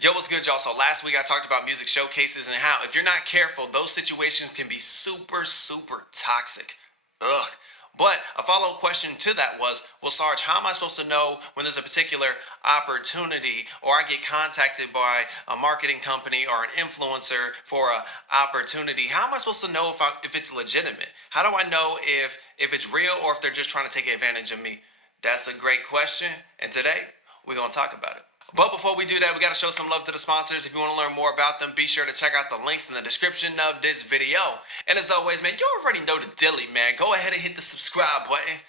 Yo, what's good, y'all? So last week I talked about music showcases and how if you're not careful, those situations can be super, super toxic. Ugh. But a follow-up question to that was, well, Sarge, how am I supposed to know when there's a particular opportunity or I get contacted by a marketing company or an influencer for an opportunity? How am I supposed to know if it's legitimate? How do I know if it's real or if they're just trying to take advantage of me? That's a great question, and today we're going to talk about it. But before we do that, we got to show some love to the sponsors. If you want to learn more about them, be sure to check out the links in the description of this video. And as always, man, you already know the dilly, man. Go ahead and hit the subscribe button,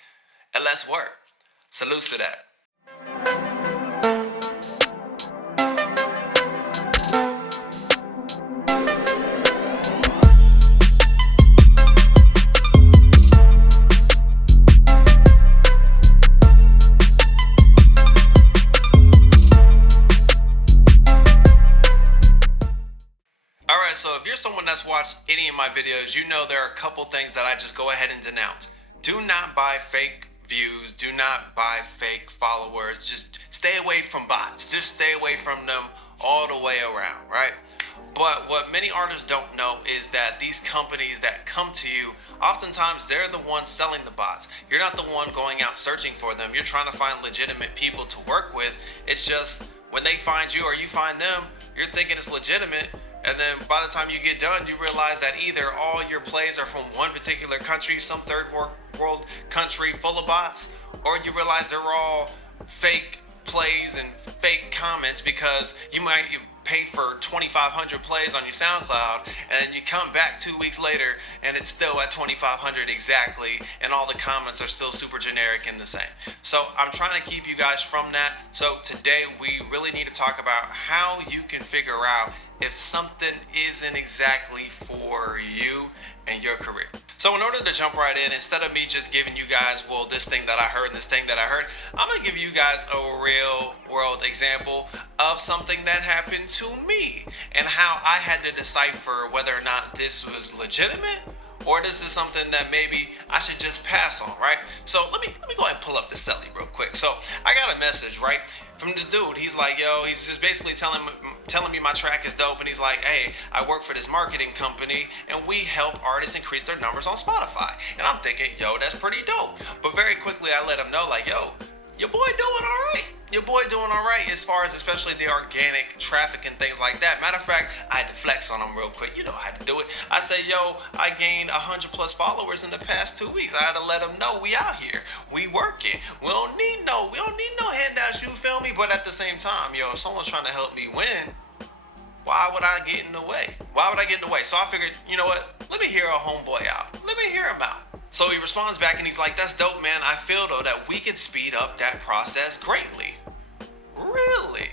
and let's work. Salutes to that. Alright, so if you're someone that's watched any of my videos, you know there are a couple things that I just go ahead and denounce. Do not buy fake views, do not buy fake followers, just stay away from bots, just stay away from them all the way around, right? But what many artists don't know is that these companies that come to you, oftentimes they're the ones selling the bots. You're not the one going out searching for them. You're trying to find legitimate people to work with. It's just when they find you or you find them, you're thinking it's legitimate. And then by the time you get done, you realize that either all your plays are from one particular country, some third world country full of bots, or you realize they're all fake plays and fake comments because you paid for 2,500 plays on your SoundCloud, and then you come back 2 weeks later and it's still at 2,500 exactly, and all the comments are still super generic and the same. So I'm trying to keep you guys from that. So today we really need to talk about how you can figure out if something isn't exactly for you and your career. So in order to jump right in, instead of me just giving you guys, well, this thing that I heard and this thing that I heard, I'm gonna give you guys a real world example of something that happened to me and how I had to decipher whether or not this was legitimate or this is something that maybe I should just pass on, right? So let me go ahead and pull up the celly real quick. So I got a message, right, from this dude. He's like, yo, he's just basically telling me my track is dope, and he's like, hey, I work for this marketing company and we help artists increase their numbers on Spotify. And I'm thinking, yo, that's pretty dope. But very quickly I let him know, like, yo, your boy doing all right. Your boy doing all right as far as especially the organic traffic and things like that. Matter of fact, I had to flex on him real quick. You know I had to do it. I said, yo, I gained 100 plus followers in the past 2 weeks. I had to let him know we out here. We working. We don't need no handouts, you feel me? But at the same time, yo, if someone's trying to help me win, why would I get in the way? Why would I get in the way? So I figured, you know what? Let me hear a homeboy out. Let me hear him out. So he responds back and he's like, that's dope, man. I feel though that we can speed up that process greatly. Really?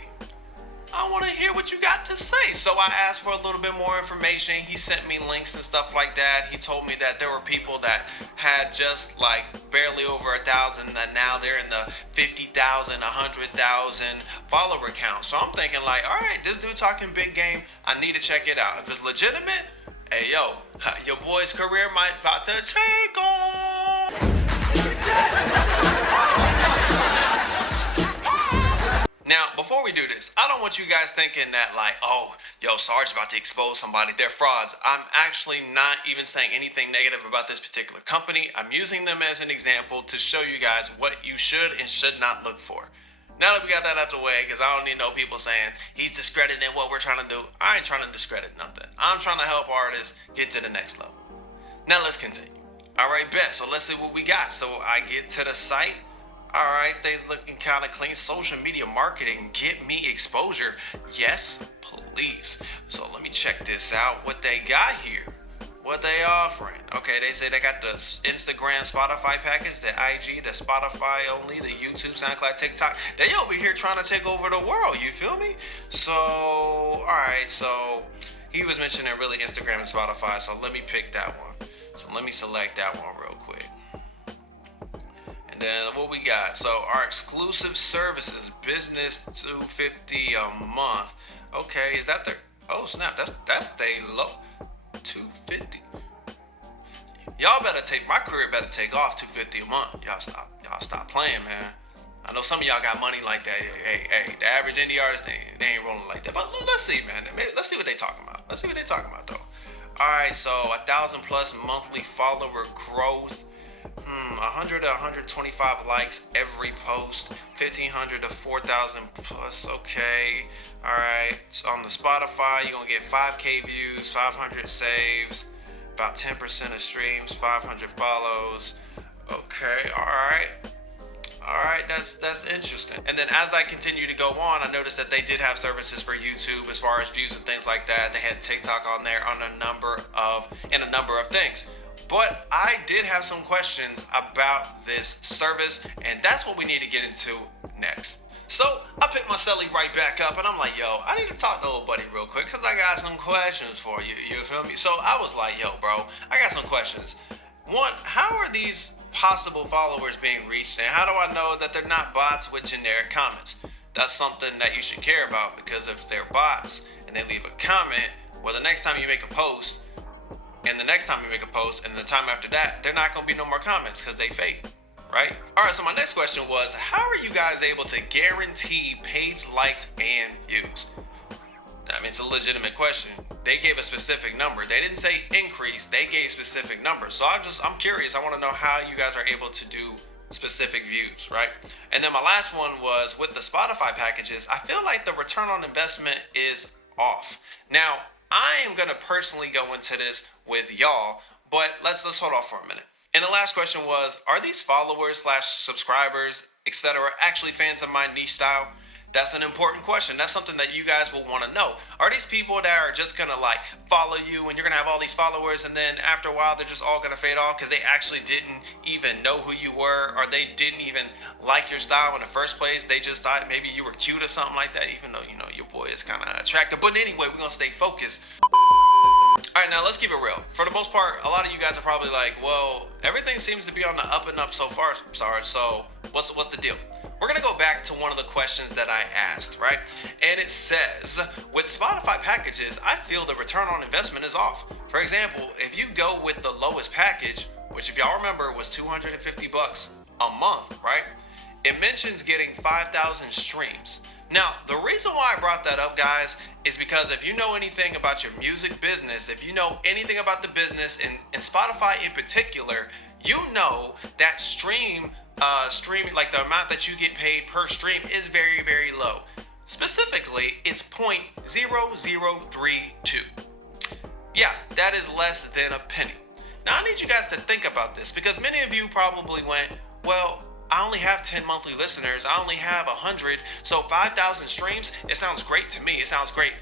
I want to hear what you got to say. So I asked for a little bit more information. He sent me links and stuff like that. He told me that there were people that had just like barely over 1,000, that now they're in the 50,000, 100,000 follower count. So I'm thinking like, all right, this dude talking big game. I need to check it out. If it's legitimate, hey yo, your boy's career might about to take off. Now, before we do this, I don't want you guys thinking that like, oh, yo, Sarge's about to expose somebody, they're frauds. I'm actually not even saying anything negative about this particular company. I'm using them as an example to show you guys what you should and should not look for. Now that we got that out the way, because I don't need no people saying he's discrediting what we're trying to do. I ain't trying to discredit nothing. I'm trying to help artists get to the next level. Now let's continue. All right, bet. So let's see what we got. So I get to the site. All right, things looking kind of clean. Social media marketing, get me exposure. Yes, please. So let me check this out. What they got here. What they offering. Okay, they say they got the Instagram, Spotify package, the IG, the Spotify only, the YouTube, SoundCloud, TikTok. They over here trying to take over the world, you feel me? So, all right, so he was mentioning really Instagram and Spotify, so let me pick that one. So let me select that one real quick. And then what we got? So our exclusive services, business $250 a month. Okay, is that their? Oh snap! That's they low. $250. Y'all better take my career. Better take off $250 a month. Y'all stop playing, man. I know some of y'all got money like that. Hey, the average indie artist, they ain't rolling like that. But let's see, man. Let's see what they talking about. Let's see what they talking about, though. All right, so 1,000 plus monthly follower growth. 100 to 125 likes every post. 1,500 to 4,000 plus. Okay. All right. So on the Spotify, you're gonna get 5K views, 500 saves, about 10% of streams, 500 follows. Okay. All right, that's interesting. And then as I continue to go on, I noticed that they did have services for YouTube as far as views and things like that. They had TikTok on there on a number of things. But I did have some questions about this service, and that's what we need to get into next. So I picked my celly right back up, and I'm like, yo, I need to talk to old buddy real quick because I got some questions for you. You feel me? So I was like, yo, bro, I got some questions. One, how are these possible followers being reached, and how do I know that they're not bots with generic comments? That's something that you should care about, because if they're bots and they leave a comment, well, the next time you make a post, and the next time you make a post, and the time after that, they're not going to be no more comments because they fake, right? All right, so my next question was, how are you guys able to guarantee page likes and views? I mean, it's a legitimate question. They gave a specific number. They didn't say increase. They gave specific numbers. So I'm curious. I want to know how you guys are able to do specific views, right? And then my last one was with the Spotify packages. I feel like the return on investment is off. Now, I am going to personally go into this with y'all, but let's hold off for a minute. And the last question was, are these followers / subscribers, etc., actually fans of my niche style? That's an important question. That's something that you guys will want to know. Are these people that are just going to like follow you and you're going to have all these followers, and then after a while they're just all going to fade off because they actually didn't even know who you were, or they didn't even like your style in the first place? They just thought maybe you were cute or something like that, even though, you know, your boy is kind of attractive. But anyway, we're going to stay focused. All right, now let's keep it real. For the most part, a lot of you guys are probably like, well, everything seems to be on the up and up so far, Sarge. So what's the deal? We're going to go back to one of the questions that I asked, right? And it says, with Spotify packages, I feel the return on investment is off. For example, if you go with the lowest package, which if y'all remember was $250 a month, right? It mentions getting 5,000 streams. Now, the reason why I brought that up, guys, is because if you know anything about your music business, if you know anything about the business, and Spotify in particular, you know that streaming, like the amount that you get paid per stream is very, very low. Specifically, it's 0.0032. Yeah, that is less than a penny. Now, I need you guys to think about this, because many of you probably went, well, I only have 10 monthly listeners. I only have 100. So 5,000 streams, it sounds great to me. It sounds great.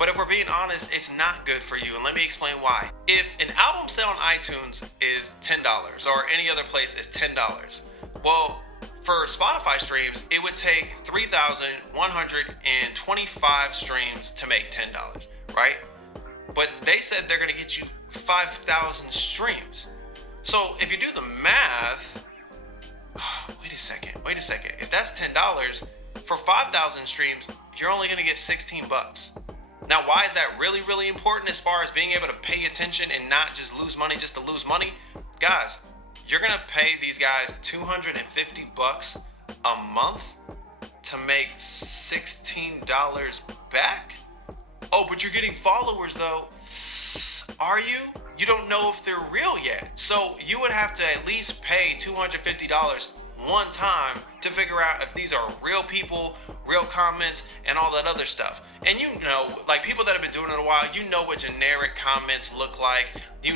But if we're being honest, it's not good for you. And let me explain why. If an album sale on iTunes is $10 or any other place is $10, well, for Spotify streams, it would take 3,125 streams to make $10, right? But they said they're going to get you 5,000 streams. So if you do the math, wait a second. If that's $10 for 5,000 streams, you're only going to get $16. Now, why is that really, really important as far as being able to pay attention and not just lose money just to lose money? Guys, you're going to pay these guys $250 a month to make $16 back? Oh, but you're getting followers though. Are you? You don't know if they're real yet. So you would have to at least pay $250 one time to figure out if these are real people, real comments, and all that other stuff. And you know, like people that have been doing it a while, you know what generic comments look like. You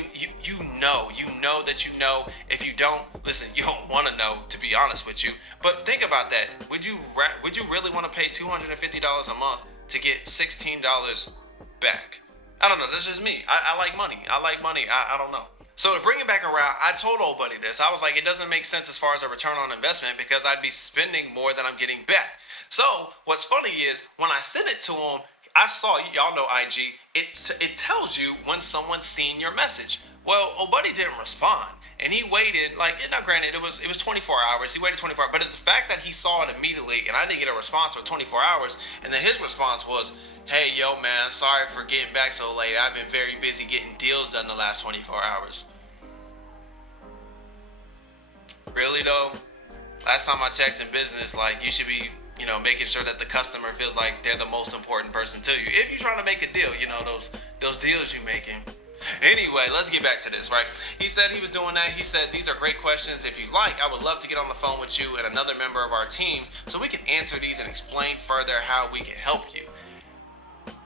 know that you know. If you don't, listen, you don't want to know, to be honest with you. But think about that. Would you really want to pay $250 a month to get $16 back? I don't know. That's just me. I like money. I don't know. So to bring it back around, I told old buddy this. I was like, it doesn't make sense as far as a return on investment because I'd be spending more than I'm getting back. So what's funny is when I sent it to him, I saw, y'all know IG, it tells you when someone's seen your message. Well, old buddy didn't respond. And he waited, like, now granted, it was 24 hours. He waited 24 hours. But it's the fact that he saw it immediately and I didn't get a response for 24 hours. And then his response was, hey, yo, man, sorry for getting back so late. I've been very busy getting deals done the last 24 hours. Really, though? Last time I checked in business, like, you should be, making sure that the customer feels like they're the most important person to you. If you're trying to make a deal, those deals you're making. Anyway, let's get back to this, right? He said he was doing that. He said, these are great questions. If you like, I would love to get on the phone with you and another member of our team so we can answer these and explain further how we can help you.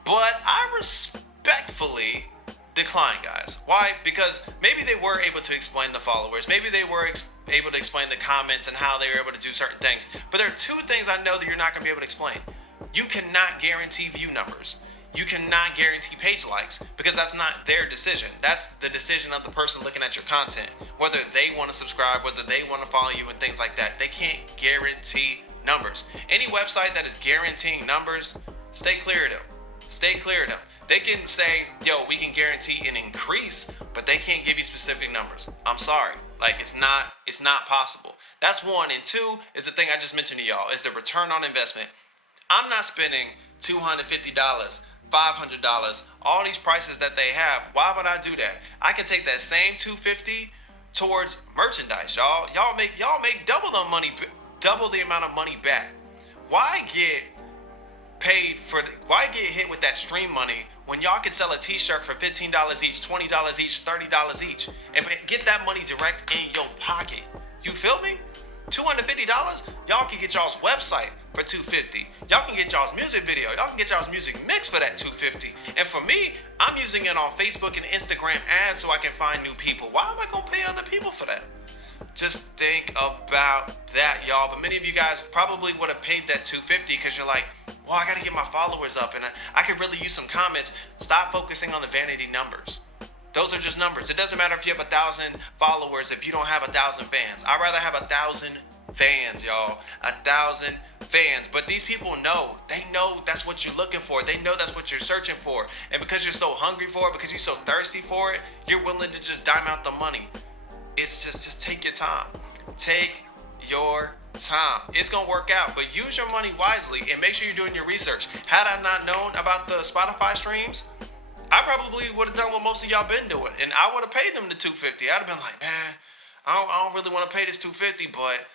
But I respectfully decline, guys. Why? Because maybe they were able to explain the followers. Maybe they were able to explain the comments and how they were able to do certain things. But there are two things I know that you're not going to be able to explain. You cannot guarantee view numbers. You cannot guarantee page likes because that's not their decision. That's the decision of the person looking at your content. Whether they want to subscribe, whether they want to follow you and things like that. They can't guarantee numbers. Any website that is guaranteeing numbers, stay clear of them. Stay clear of them. They can say, yo, we can guarantee an increase, but they can't give you specific numbers. I'm sorry. Like, it's not possible. That's one. And two is the thing I just mentioned to y'all, is the return on investment. I'm not spending $250, $500, all these prices that they have. Why would I do that? I can take that same $250 towards merchandise, y'all. Y'all make double the money, double the amount of money back. Why get hit with that stream money when y'all can sell a t-shirt for $15 each, $20 each, $30 each, and get that money direct in your pocket? You feel me? $250, y'all can get y'all's website for $250. Y'all can get y'all's music video. Y'all can get y'all's music mix for that $250. And for me, I'm using it on Facebook and Instagram ads so I can find new people. Why am I gonna pay other people for that? Just think about that, y'all. But many of you guys probably would have paid that $250 because you're like, well, I gotta get my followers up and I could really use some comments. Stop focusing on the vanity numbers. Those are just numbers. It doesn't matter if you have 1,000 followers if you don't have 1,000 fans. I'd rather have 1,000 fans, y'all. 1,000 fans. But these people know. They know that's what you're looking for. They know that's what you're searching for. And because you're so hungry for it, because you're so thirsty for it, you're willing to just dime out the money. It's just take your time. Take your time. It's gonna work out, but use your money wisely and make sure you're doing your research. Had I not known about the Spotify streams, I probably would have done what most of y'all been doing, and I would have paid them the $250. I'd have been like, man, I don't really want to pay this $250, but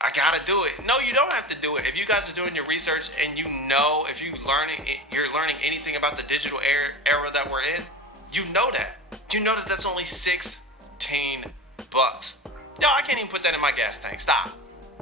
I gotta do it. No, you don't have to do it. If you guys are doing your research and if you're learning anything about the digital era that we're in, you know that that's only $16. Yo, I can't even put that in my gas tank. Stop.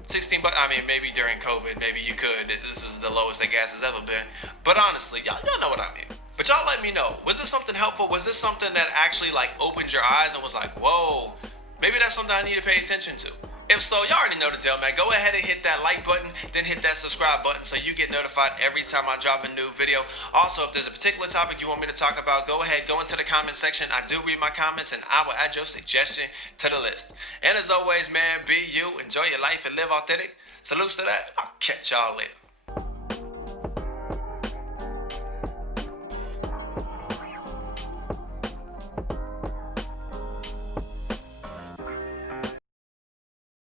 $16. I mean, maybe during COVID, maybe you could. This is the lowest that gas has ever been. But honestly, y'all know what I mean. But y'all let me know. Was this something helpful? Was this something that actually opened your eyes and was like, whoa, maybe that's something I need to pay attention to? If so, y'all already know the deal, man. Go ahead and hit that like button, then hit that subscribe button so you get notified every time I drop a new video. Also, if there's a particular topic you want me to talk about, go ahead, go into the comment section. I do read my comments and I will add your suggestion to the list. And as always, man, be you, enjoy your life and live authentic. Salutes to that. I'll catch y'all later.